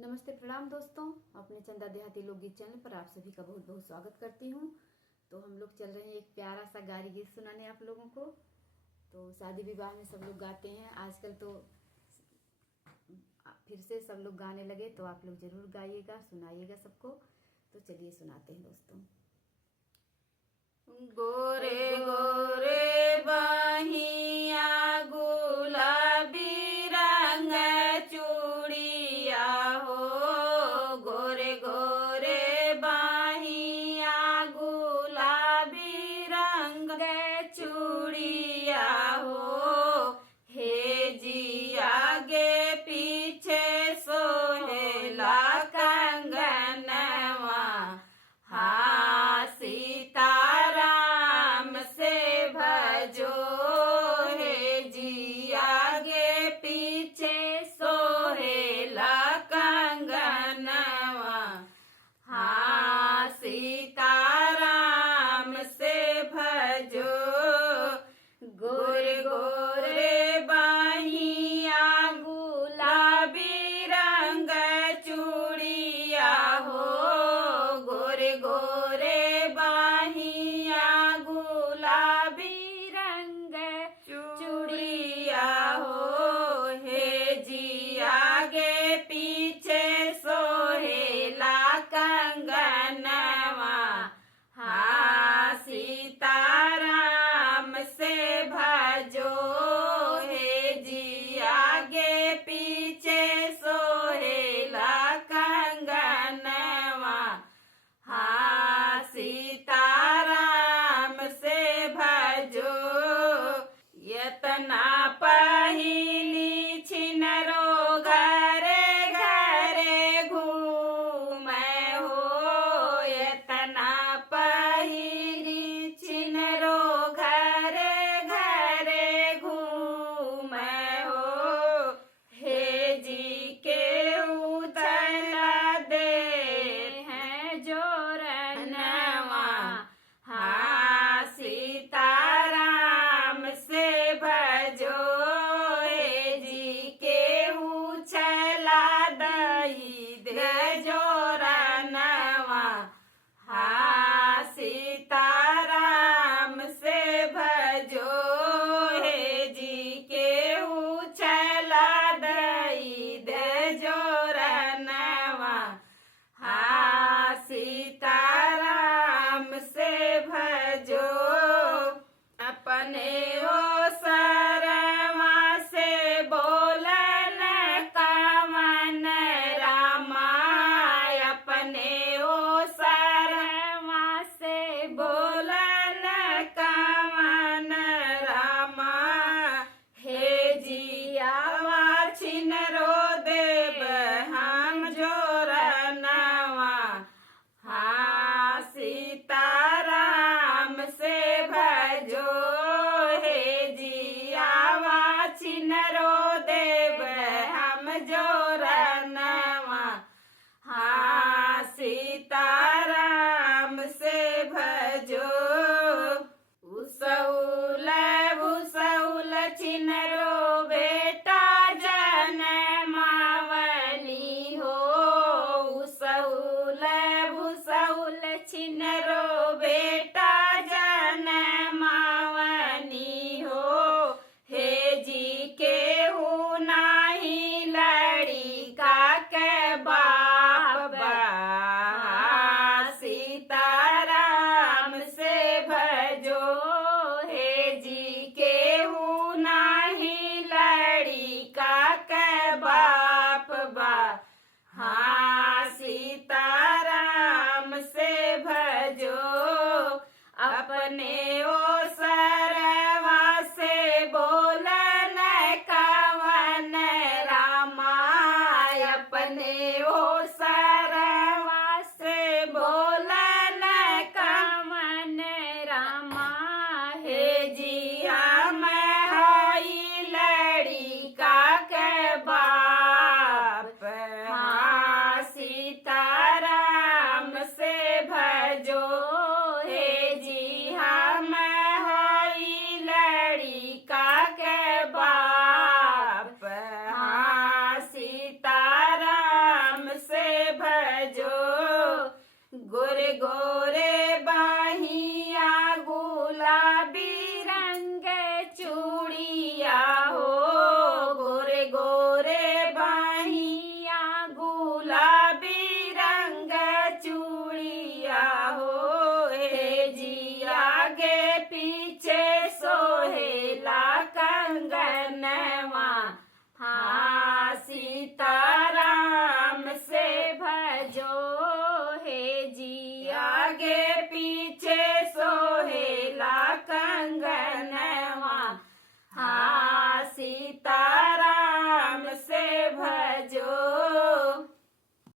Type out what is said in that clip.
नमस्ते प्रणाम दोस्तों, अपने चंदा देहाती लोकगीत चैनल पर आप सभी का बहुत बहुत स्वागत करती हूँ। तो हम लोग चल रहे हैं एक प्यारा सा गारी गीत सुनाने आप लोगों को। तो शादी विवाह में सब लोग गाते हैं आजकल, तो फिर से सब लोग गाने लगे, तो आप लोग जरूर गाइएगा, सुनाइएगा सबको। तो चलिए सुनाते हैं दोस्तों। गोरे गोरे बहिया गुलाबी रंग चूड़िया हो, गोरे गोरे बहिया गुलाबी रंग चूड़िया हो, हे जिया गे पीछे सोहेला कंगनवा, हाँ सीताराम से भजो, हे जिया गे पीछे सोहेला कंगनवा, हाँ सीताराम से भजो। गोरे गोरे बहिया गुलाबी रंग चूड़िया हो, गोरे गोरे बहिया गुलाबी रंग चूड़िया हो, हे जिया गे पीछे सोहेला कंगनवा, हाँ सीताराम से भजो, हे जिया गे पीछे सोहेला कंगनवा, हाँ सीताराम से भजो। यतना पहिली छिनरो घरे घरे घूमै हो, यतना पहिली छिनरो घरे घरे घूमै हो, हे जी के उतला दे हैं जोरनवा, हाँ सीताराम से भजो, हे जी के उछला दई दे जोरनवा, हाँ सीताराम से भजो, हे जी के उछला दई दे जोरनवा, हाँ सीताराम से भजो। अपने ओ सरवा से बोलन कवन रामा, अपने ओ सरवा से बोलन कवन रामा, हे जियावा छिनरो देव हम जोरनवा, हाँ सीताराम से भजो, हे जियावा छिनरो देव हम जोरनवा, हाँ सीताराम से भजो। उसौल भूसौल छिनरो बेटा जनमावली हो, उसौल भूसौल छिनरो बेटा जनमावनी हो, हे जी केहू नाही लड़िका के बाप बा, सीताराम से भजो, हे जी केहू नाही लड़िका के बाप बा, हाँ सीताराम से भजो। अपने ओ सरवा से बोलन कवन रामा, अपने ओ सरवा से बोलन कवन रामा, हे जिया मैं हई लड़िका के बाप, हाँ सीताराम से भजो, हे जी हम हई लड़िका के बाप, हाँ सीताराम पीछे